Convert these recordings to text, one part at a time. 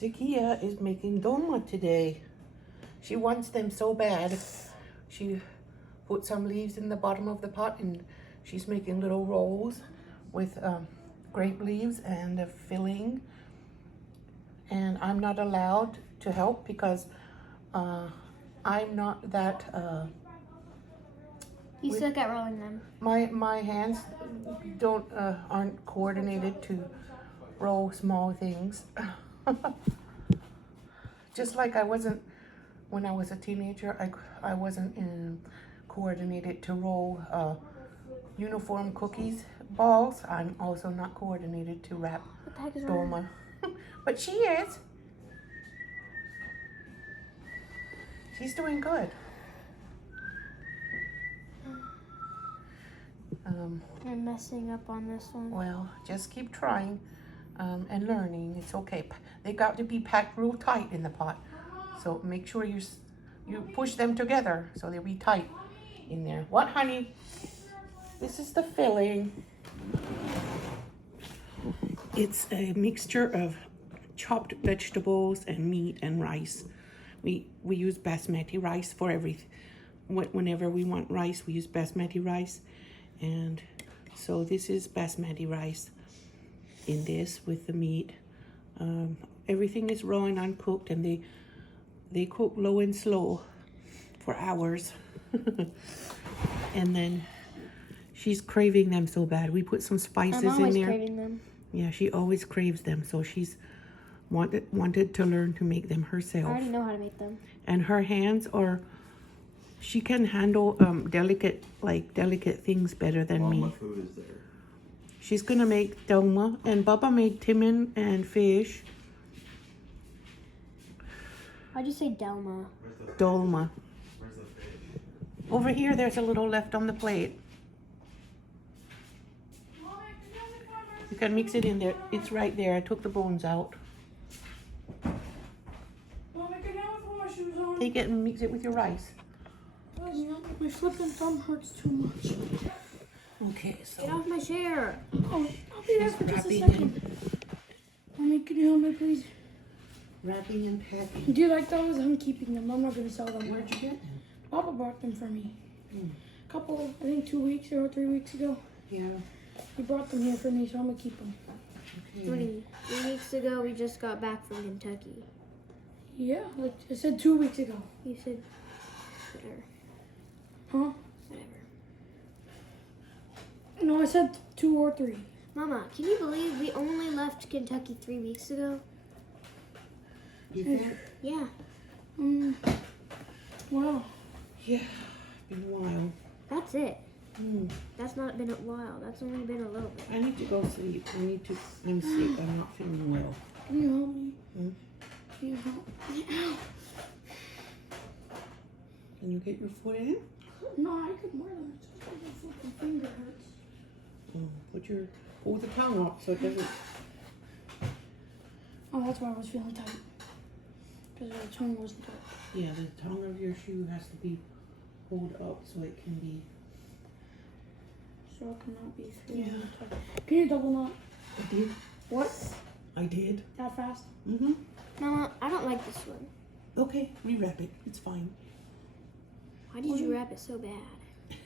Zakia is making dolma today. She wants them so bad. She put some leaves in the bottom of the pot and she's making little rolls with grape leaves and a filling. And I'm not allowed to help because I'm not that... You suck at rolling them. My hands aren't coordinated to roll small things. Just like I wasn't when I was a teenager. I wasn't coordinated to roll uniform cookies balls. I'm also not coordinated to wrap dolma. But she is. She's doing good. I'm messing up on this one. Well, just keep trying and learning. It's okay. They got to be packed real tight in the pot. So make sure you push them together so they'll be tight in there. What, honey? This is the filling. It's a mixture of chopped vegetables and meat and rice. We use basmati rice for everything. Whenever we want rice, we use basmati rice. And so this is basmati rice in this with the meat. Everything is raw and uncooked, and they cook low and slow for hours. And then she's craving them so bad. We put some spices in there. I'm always craving them. Yeah, she always craves them, so she's wanted to learn to make them herself. I already know how to make them. And her hands are... She can handle delicate things better than me. What food is there? She's gonna make dolma, and Baba made timon and fish. Why'd you say Dolma? Dolma. Where's the fish? Over here, there's a little left on the plate. You can mix it in there. It's right there. I took the bones out. Take it and mix it with your rice. My flipping thumb hurts too much. Okay, so... Get off my chair. Oh, I'll be there for just a wrapping second. Mommy, can you help me, please? Wrapping and packing. Do you like those? I'm keeping them. I'm not going to sell them. Where'd you get them? Papa bought them for me. Hmm. Couple, I think 2 weeks or 3 weeks ago. Yeah. He brought them here for me, so I'm going to keep them. Okay. 3 weeks ago, we just got back from Kentucky. Yeah, like I said 2 weeks ago. You said whatever. Huh? Whatever. No, I said 2 or 3. Mama, can you believe we only left Kentucky 3 weeks ago? You think? Yeah. Wow. Yeah. Been a while. That's it. Hmm. That's not been a while. That's only been a little bit. I need to go sleep. I'm sick. I'm not feeling well. Can you help me? Hmm? Can you help me? Ow. Can you get your foot in? No, I could wear them. It's just like my flipping finger hurts. Oh, pull the tongue up so it doesn't... Oh, that's why I was feeling tight. Because the tongue wasn't tight. Yeah, the tongue of your shoe has to be pulled up so it can be... So it cannot be feeling Yeah. tight. Can you double knot? I did. What? I did. That fast? Mm-hmm. Mama, I don't like this one. Okay, rewrap it. It's fine. Why did you wrap it so bad?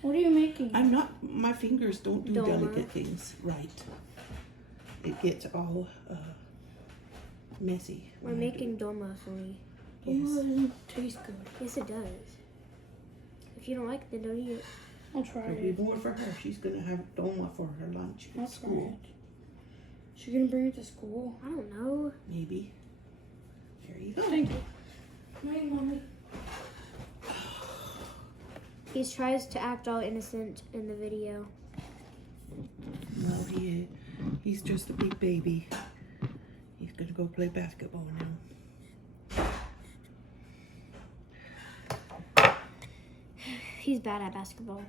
What are you making? I'm not... My fingers don't do Dolma. delicate things right. It gets all messy. We're when I do making dolma for me. Oh, Yes. it doesn't taste good. Yes, it does. If you don't like it, then don't eat it. I'll try It'll be it. more for her. She's gonna have dolma for her lunch I'll at try school. it. She gonna bring it to school? I don't know. Maybe. There you go. Thank you. Night, Mommy. He tries to act all innocent in the video. Well, he's just a big baby. He's gonna go play basketball now. He's bad at basketball.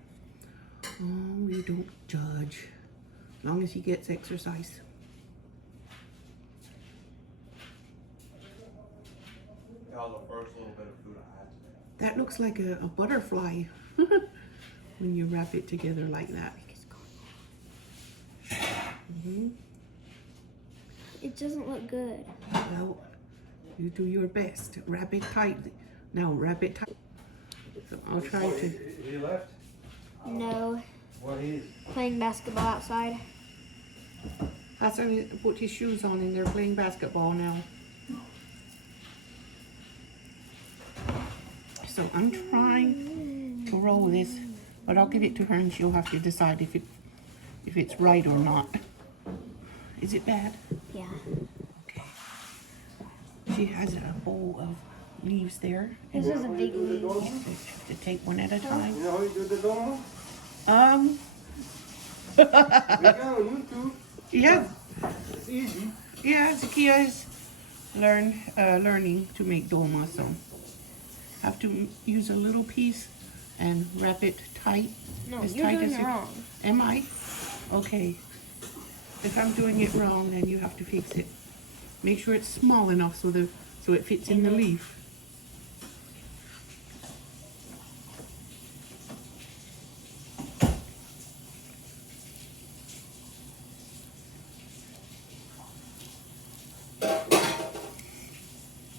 Oh, we don't judge. As long as he gets exercise. That was the first little bit of food I had today. That looks like a butterfly when you wrap it together like that. Mm-hmm. It doesn't look good. Well, You do your best. Wrap it tightly. Now wrap it tight. So I'll try to. He left? No, What is? playing basketball outside. Hassan put his shoes on and they're playing basketball now. So I'm trying to roll this, but I'll give it to her and she'll have to decide if it's right or not. Is it bad? Yeah. Okay. She has a bowl of leaves there. This is a big leaf. To take one at a time. You know how you do the Dolma? We got on YouTube. Yeah, It's easy. yeah. Zakia is learning to make dolma, so have to use a little piece and wrap it tight. No, as you're tight doing as it wrong. Am I? Okay. If I'm doing it wrong, then you have to fix it. Make sure it's small enough so it fits in the leaf.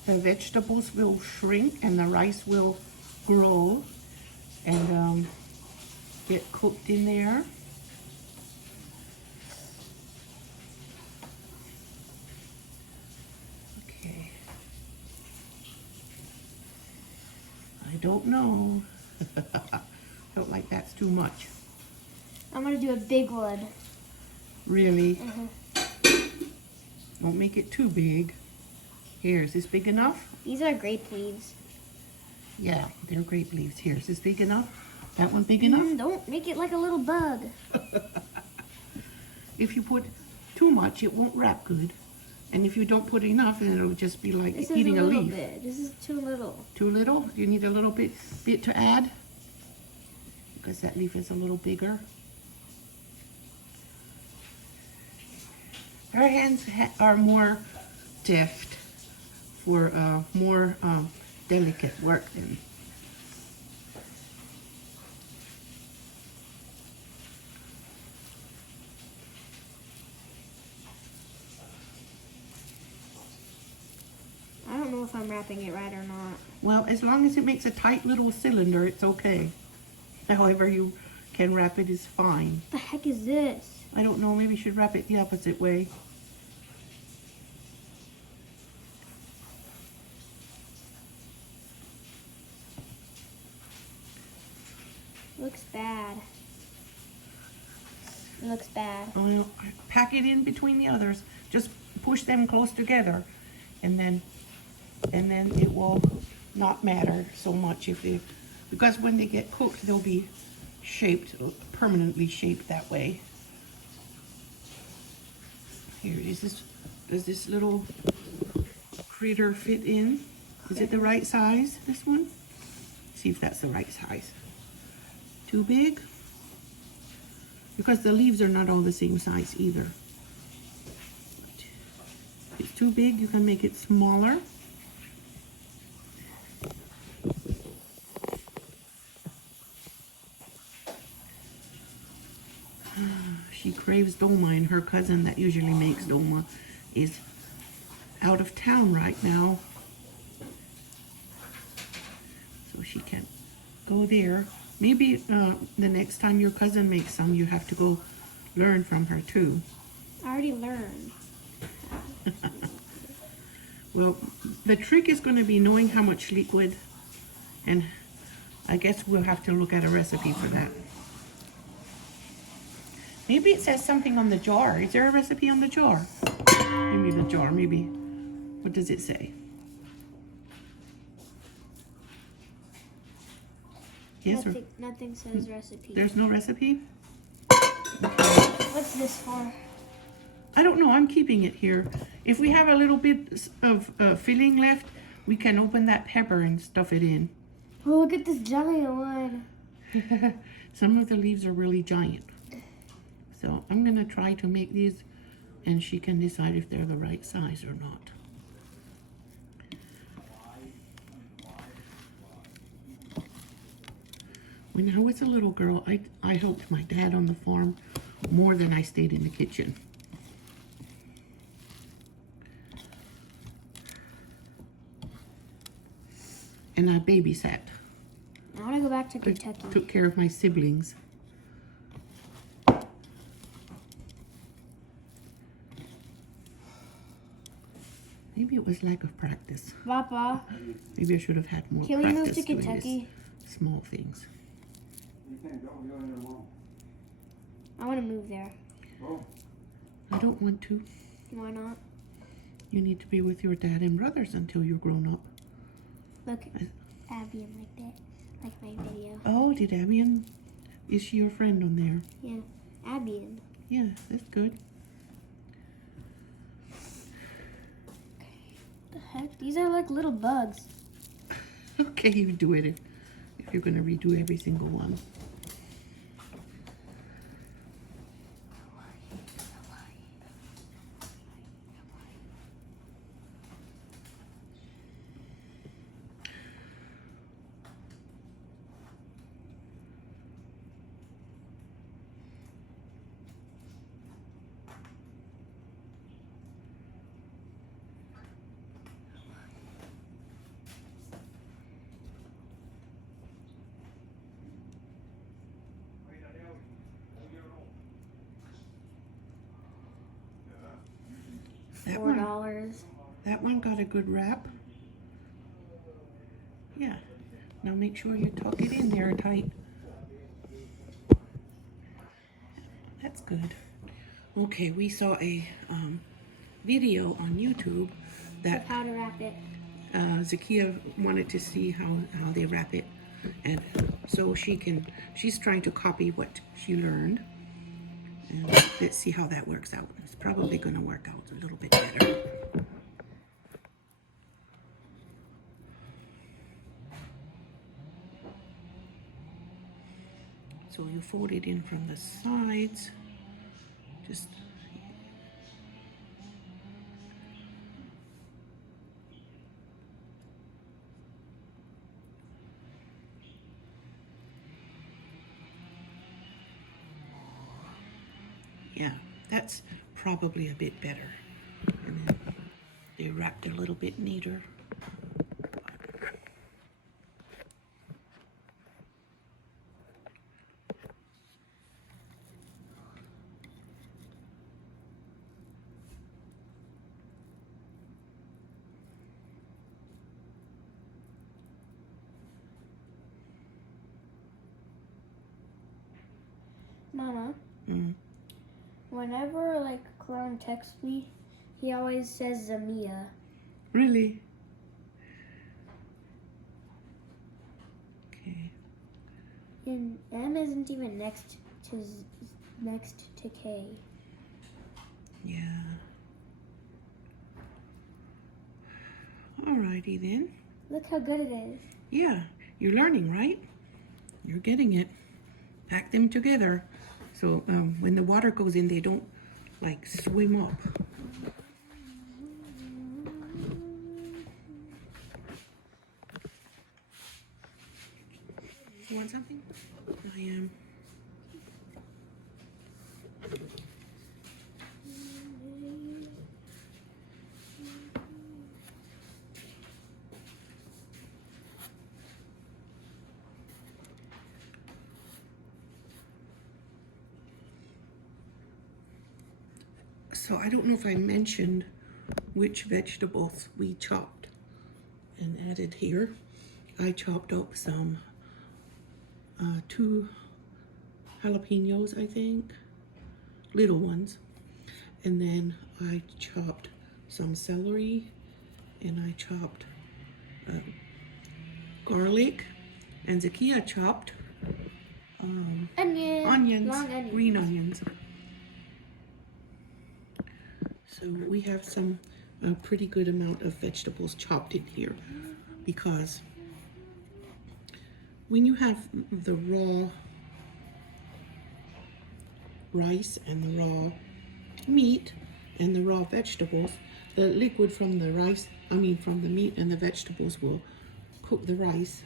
The vegetables will shrink and the rice will grow and get cooked in there. Okay. I don't know. Felt like that's too much. I'm gonna do a big one. Really? Don't make it too big. Here, is this big enough? These are grape leaves. Yeah, they're grape leaves. Here, is this big enough? That one big enough? Don't make it like a little bug. If you put too much, it won't wrap good. And if you don't put enough, then it'll just be like This eating is a little leaf. bit. This is too little. Too little? You need a little bit to add? Because that leaf is a little bigger. Her hands are more deft for more delicate work than. I don't know if I'm wrapping it right or not. Well, as long as it makes a tight little cylinder, it's okay. However you can wrap it is fine. What the heck is this? I don't know, maybe you should wrap it the opposite way. Looks bad. It looks bad. Well, pack it in between the others. Just push them close together, and then it will not matter so much because when they get cooked, they'll be shaped, permanently shaped that way. Here it is. Does this little critter fit in? Is it the right size? This one? See if that's the right size. Too big? Because the leaves are not all the same size either. If it's too big, you can make it smaller. She craves dolma, and her cousin that usually makes dolma is out of town right now. So she can't go there. Maybe the next time your cousin makes some, you have to go learn from her too. I already learned. Well, the trick is going to be knowing how much liquid, and I guess we'll have to look at a recipe for that. Maybe it says something on the jar. Is there a recipe on the jar? Give me the jar, maybe. What does it say? Yes, or Nothing says recipe. there's no recipe? What's this for? I don't know. I'm keeping it here. If we have a little bit of filling left, we can open that pepper and stuff it in. Oh, look at this giant one. Some of the leaves are really giant. So I'm going to try to make these, and she can decide if they're the right size or not. When I was a little girl, I helped my dad on the farm more than I stayed in the kitchen. And I babysat. I want to go back to Kentucky. Took care of my siblings. Maybe it was lack of practice. Papa, Maybe I should have had more can we practice move to doing Kentucky? this small things. You can't go. You're in there alone. I want to move there. Oh. I don't want to. Why not? You need to be with your dad and brothers until you're grown up. Look, Abby and like that, like my video. Oh, did Abby and... Is she your friend on there? Yeah, Abby and. Yeah, that's good. The heck? These are like little bugs. Okay, you do it if you're going to redo every single one. That one, $4. that one got a good wrap. Yeah. Now make sure you tuck it in there tight. That's good. Okay, we saw a video on YouTube that How to wrap it. Zakia wanted to see how they wrap it, and so she's trying to copy what she learned, and let's see how that works out. It's probably going to work out a little bit better. So you fold it in from the sides, just yeah, that's probably a bit better. And then they wrapped a little bit neater. Mama, Mm. whenever like Clown texts me, he always says Zamia. Really? Okay. And M isn't even next to K. Yeah. Alrighty then. Look how good it is. Yeah, you're learning, right? You're getting it. Pack them together so when the water goes in, they don't like swim up. You want something? I am. So I don't know if I mentioned which vegetables we chopped and added here. I chopped up some 2 jalapenos, I think, little ones. And then I chopped some celery, and I chopped garlic, and Zakia chopped Onions. Long onions. green onions. So we have some pretty good amount of vegetables chopped in here, because when you have the raw rice and the raw meat and the raw vegetables, the liquid from the rice, from the meat and the vegetables will cook the rice.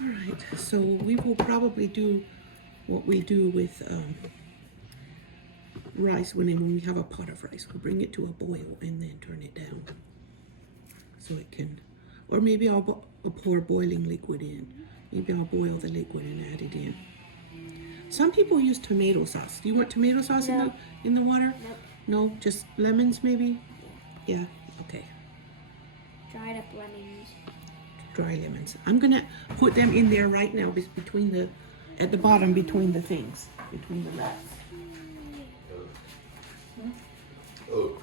All right, so we will probably do what we do with rice, when we have a pot of rice, we'll bring it to a boil and then turn it down. So it can, or maybe I'll pour boiling liquid in. Maybe I'll boil the liquid and add it in. Some people use tomato sauce. Do you want tomato sauce in the water? Nope. No, just lemons maybe? Yeah, okay. Dried up lemons. Dry lemons. I'm gonna put them in there right now between the, at the bottom between the things, between the wraps. Oh.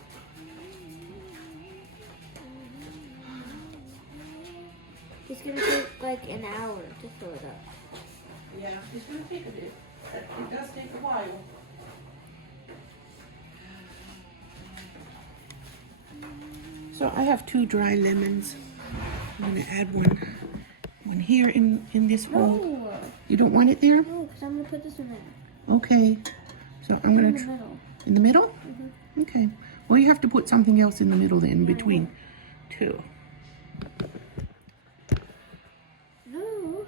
It's gonna take like an hour to fill it up. Yeah, it's gonna take a bit. It does take a while. So I have 2 dry lemons. I'm gonna add one here in this hole. No, You don't want it there? no, because I'm gonna put this in there. Okay. So I'm In gonna the middle. in the middle? Mm-hmm. Okay. Well, you have to put something else in the middle then, between 2. No,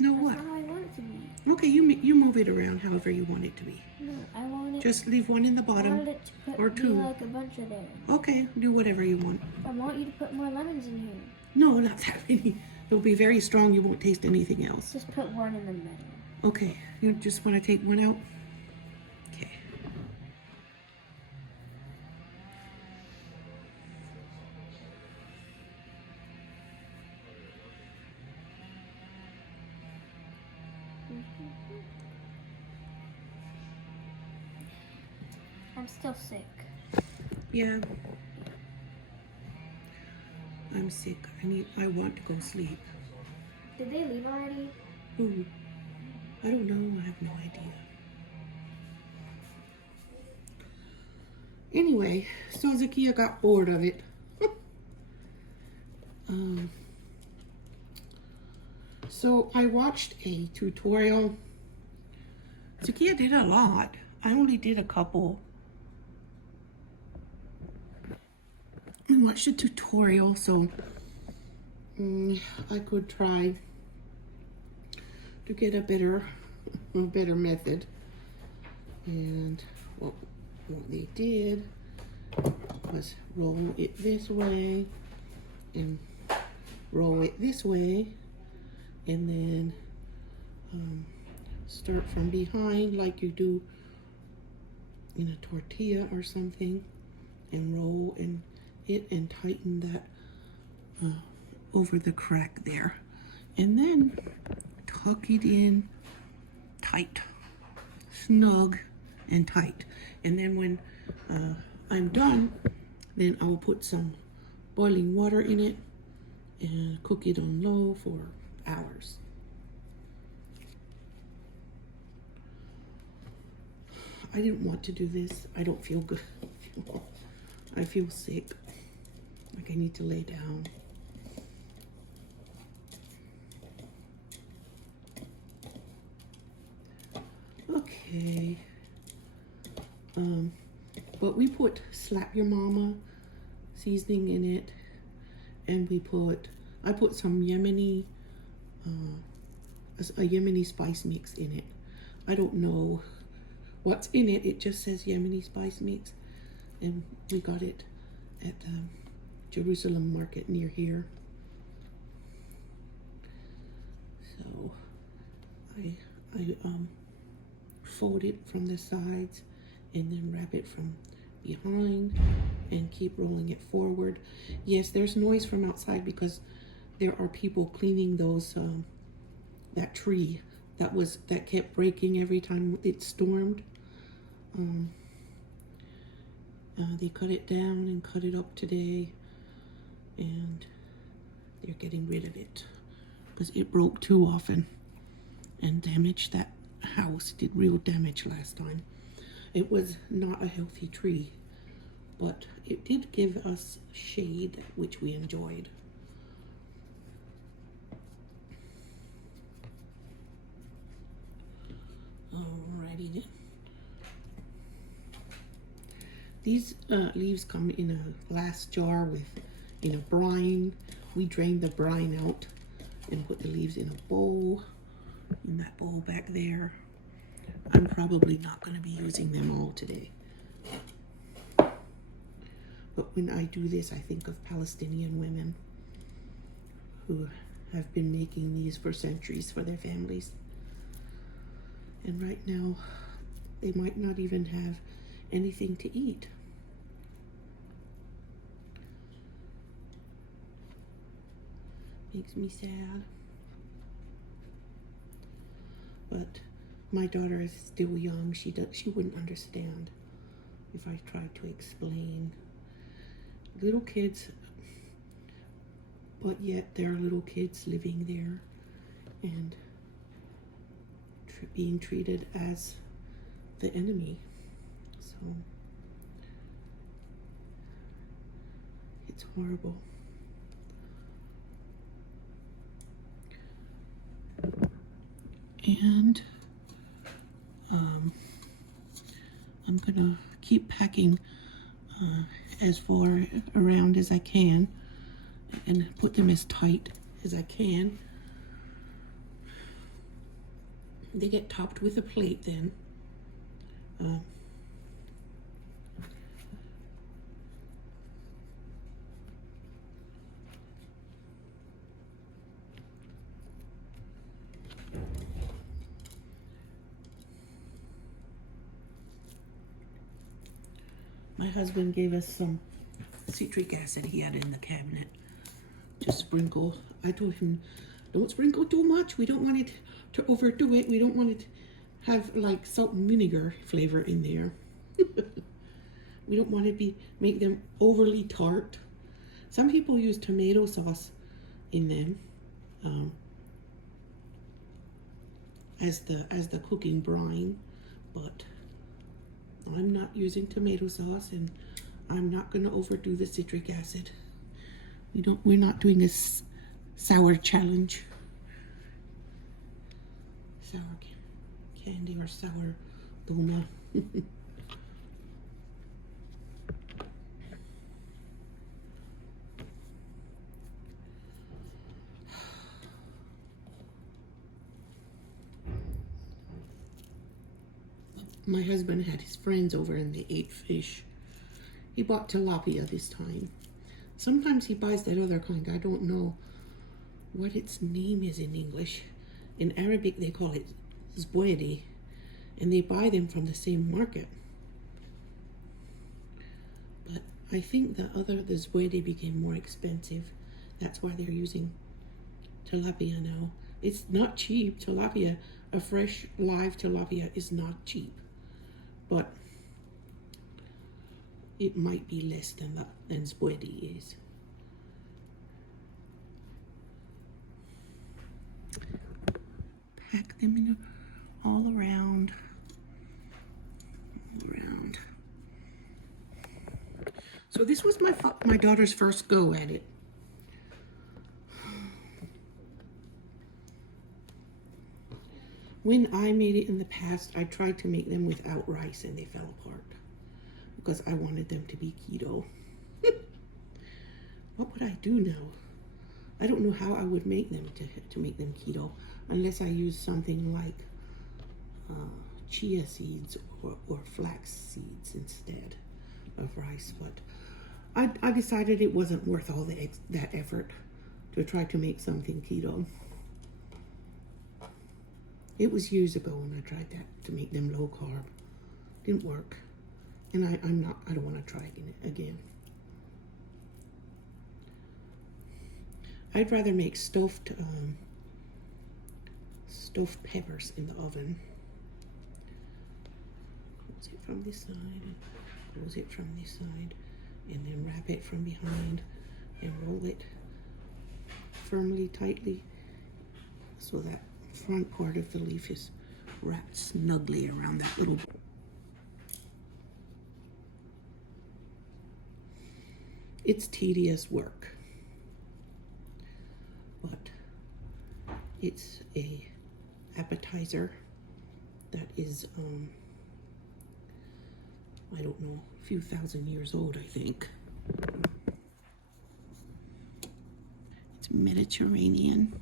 No, that's what? not how I want it to be. Okay, you move it around however you want it to be. No, I want it. Just leave one in the I bottom. wanted it to or be 2. like a bunch of there. Okay, do whatever you want. I want you to put more lemons in here. No, not that many. It'll be very strong. You won't taste anything else. Just put one in the middle. Okay, you just want to take one out? Okay. I'm still sick. Yeah. I'm sick. I want to go sleep. Did they leave already? Ooh. I don't know. I have no idea. Anyway, so Zakia got bored of it. So I watched a tutorial. Zakia did a lot. I only did a couple. I watched a tutorial so I could try to get a better method. And what they did was roll it this way and roll it this way, and then start from behind like you do in a tortilla or something, and roll in it and tighten that over the crack there, and then tuck it in tight, snug and tight. And then when I'm done, then I'll put some boiling water in it and cook it on low for hours. I didn't want to do this. I don't feel good. I feel sick. Like I need to lay down. Okay. But we put Slap Your Mama seasoning in it, and I put some Yemeni, a Yemeni spice mix in it. I don't know what's in it. It just says Yemeni spice mix, and we got it at the Jerusalem market near here. So I fold it from the sides and then wrap it from behind and keep rolling it forward. Yes, there's noise from outside because there are people cleaning those that tree that kept breaking every time it stormed. They cut it down and cut it up today, and they're getting rid of it because it broke too often and damaged that house. It did real damage last time. It was not a healthy tree, but it did give us shade, which we enjoyed. Alrighty then. These leaves come in a glass jar in a brine. We drained the brine out and put the leaves in a bowl, in that bowl back there. I'm probably not going to be using them all today. But when I do this, I think of Palestinian women who have been making these for centuries for their families. And right now, they might not even have anything to eat. Makes me sad. But my daughter is still young. She wouldn't understand if I tried to explain. Little kids, but yet there are little kids living there and being treated as the enemy. So it's horrible. And I'm gonna keep packing as far around as I can and put them as tight as I can. They get topped with a plate then. My husband gave us some citric acid he had in the cabinet to sprinkle. I told him, don't sprinkle too much. We don't want it to overdo it. We don't want it to have like salt and vinegar flavor in there. We don't want to make them overly tart. Some people use tomato sauce in them as the cooking brine, but I'm not using tomato sauce, and I'm not going to overdo the citric acid. We're not doing a sour challenge. Sour candy or sour Dolma. My husband had his friends over and they ate fish. He bought tilapia this time. Sometimes he buys that other kind. I don't know what its name is in English. In Arabic they call it zbwedi, and they buy them from the same market. But I think the zbwedi became more expensive. That's why they're using tilapia now. It's not cheap. Tilapia, a fresh live tilapia, is not cheap. But it might be less than zbwedi is. Pack them in all around. So this was my daughter's first go at it. When I made it in the past, I tried to make them without rice and they fell apart because I wanted them to be keto. What would I do now? I don't know how I would make them to make them keto unless I use something like chia seeds or flax seeds instead of rice. But I decided it wasn't worth all that effort to try to make something keto. It was years ago when I tried that to make them low carb. Didn't work. And I don't want to try it again. I'd rather make stuffed peppers in the oven. Close it from this side, close it from this side, and then wrap it from behind and roll it firmly, tightly, so that front part of the leaf is wrapped snugly around that little. It's tedious work, but it's a appetizer that is I don't know, a few thousand years old, I think. It's Mediterranean.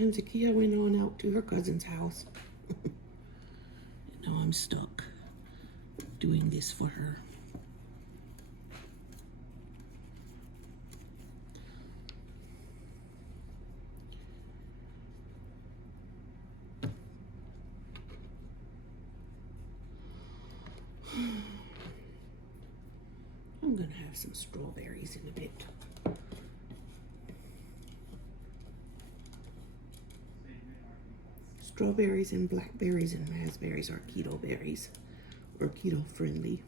And Zakia went on out to her cousin's house. Now I'm stuck doing this for her. I'm gonna have some strawberries in a bit. Strawberries and blackberries and raspberries are keto berries, or keto friendly.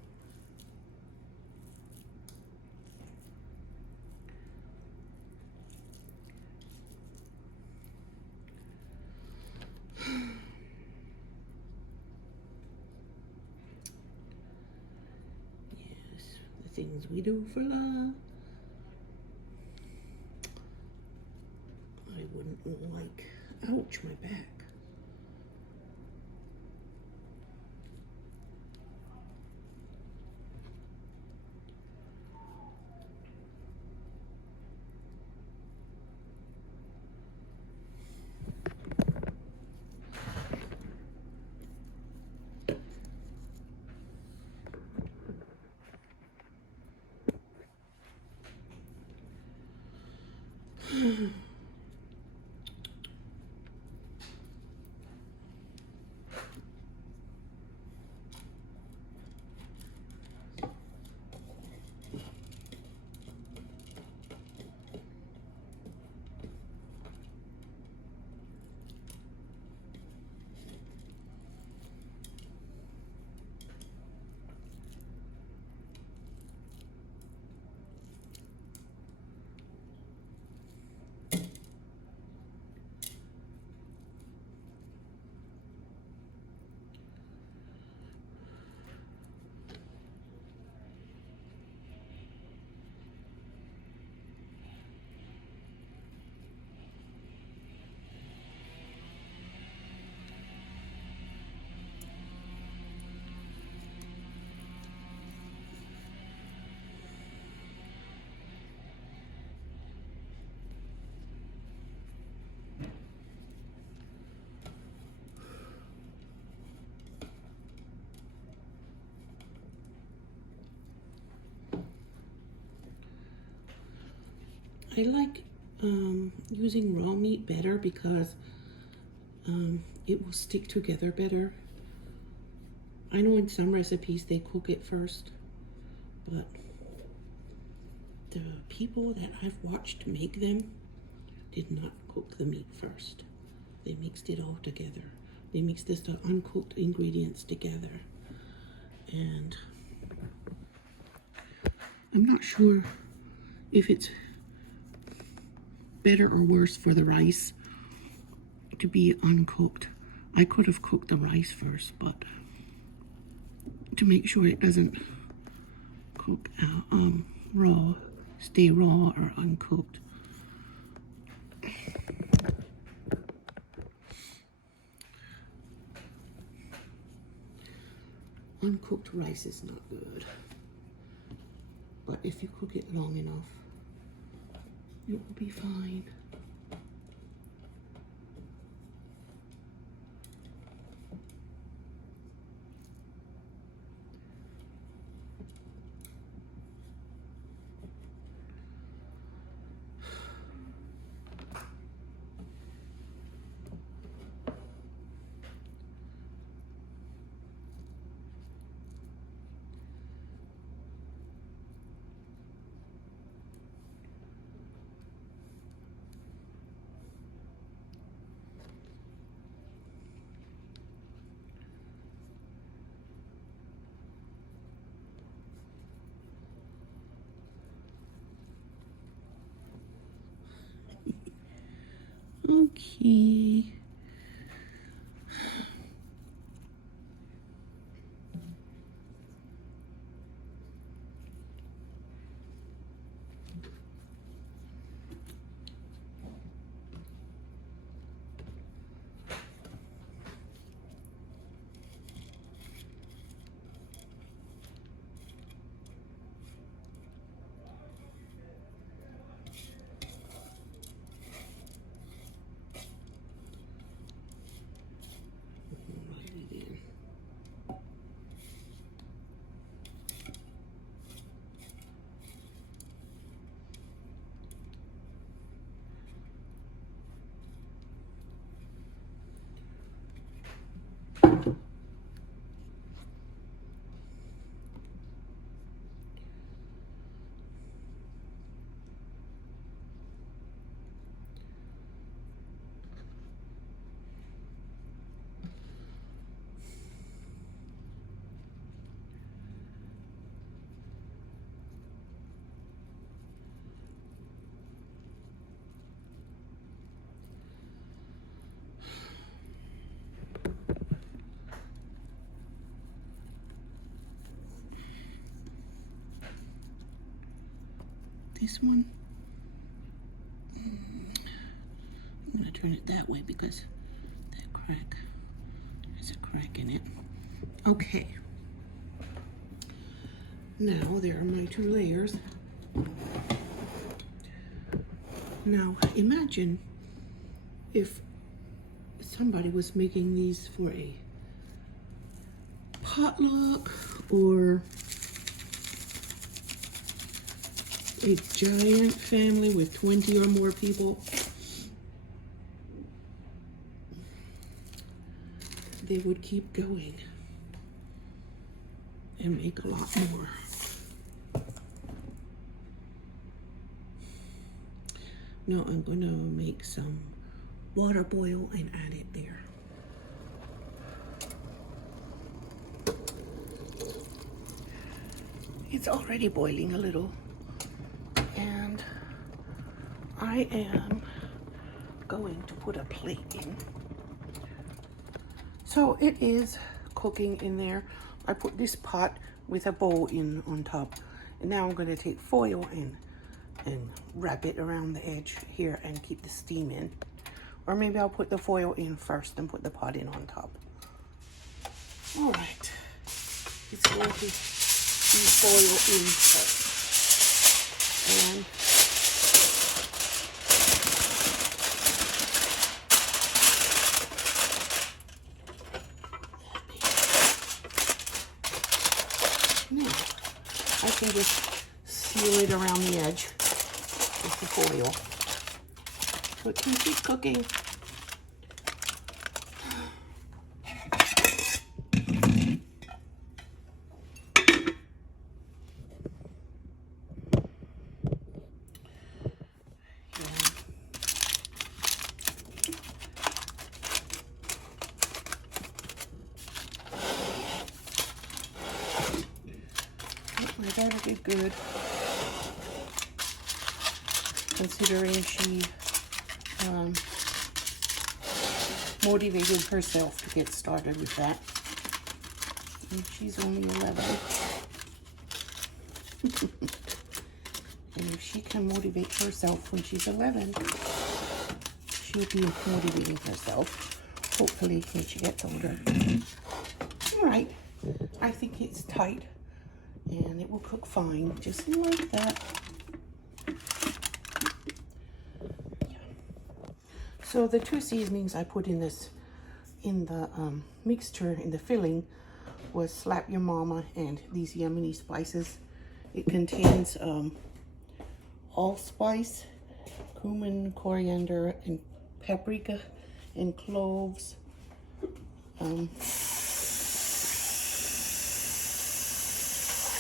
Yes, the things we do for love. I wouldn't like, ouch, my back. I like using raw meat better because it will stick together better. I know in some recipes they cook it first, but the people that I've watched make them did not cook the meat first. They mixed it all together. They mixed the uncooked ingredients together. And I'm not sure if it's better or worse for the rice to be uncooked. I could have cooked the rice first, but to make sure it doesn't cook raw, stay raw or uncooked. Uncooked rice is not good, but if you cook it long enough, it will be fine. Okay. this one. I'm gonna turn it that way because that crack, there's a crack in it. Okay. Now there are my 2 layers. Now imagine if somebody was making these for a potluck or a giant family with 20 or more people. They would keep going and make a lot more. Now I'm gonna make some water boil and add it there. It's already boiling a little, and I am going to put a plate in. So it is cooking in there. I put this pot with a bowl in on top, and now I'm going to take foil and wrap it around the edge here and keep the steam in. Or maybe I'll put the foil in first and put the pot in on top. All right, it's going to be foil in first. And now I can just seal it around the edge with the foil so it can keep cooking. That'll be good, considering she motivated herself to get started with that. And she's only 11. And if she can motivate herself when she's 11, she'll be motivating herself, hopefully, when she gets older. All right, I think it's tight. And it will cook fine, just like that. So the 2 seasonings I put in this, in the mixture, in the filling, was Slap Your Mama and these Yemeni spices. It contains allspice, cumin, coriander, and paprika, and cloves.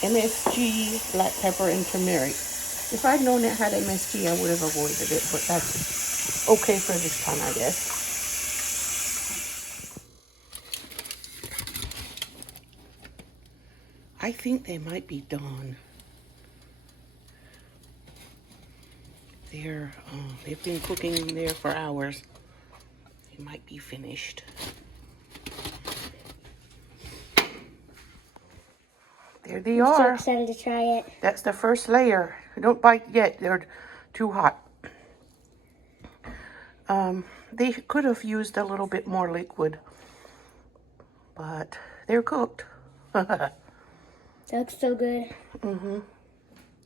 MSG, black pepper, and turmeric. If I'd known it had MSG, I would have avoided it, but that's okay for this time, I guess. I think they might be done. They've been cooking in there for hours. They might be finished. There they are. I'm so excited to try it. That's the first layer. Don't bite yet. They're too hot. They could have used a little bit more liquid, but they're cooked. That looks so good.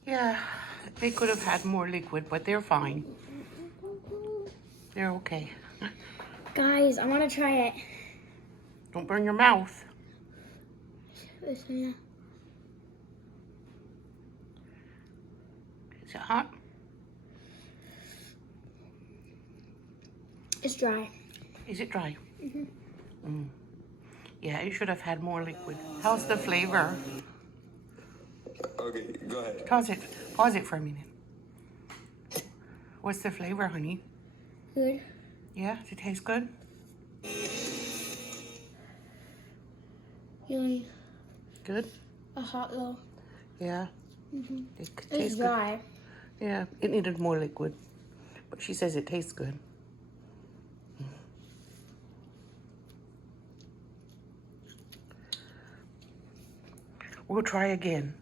Yeah, they could have had more liquid, but they're fine. They're okay. Guys, I want to try it. Don't burn your mouth. Yeah. Is it hot? It's dry. Is it dry? Yeah, you should have had more liquid. How's the flavor? Okay, go ahead. Pause it for a minute. What's the flavor, honey? Good. Yeah, does it taste good? Feeling Good? a hot though. Yeah. It It's tastes good. dry. Yeah, it needed more liquid, but she says it tastes good. We'll try again.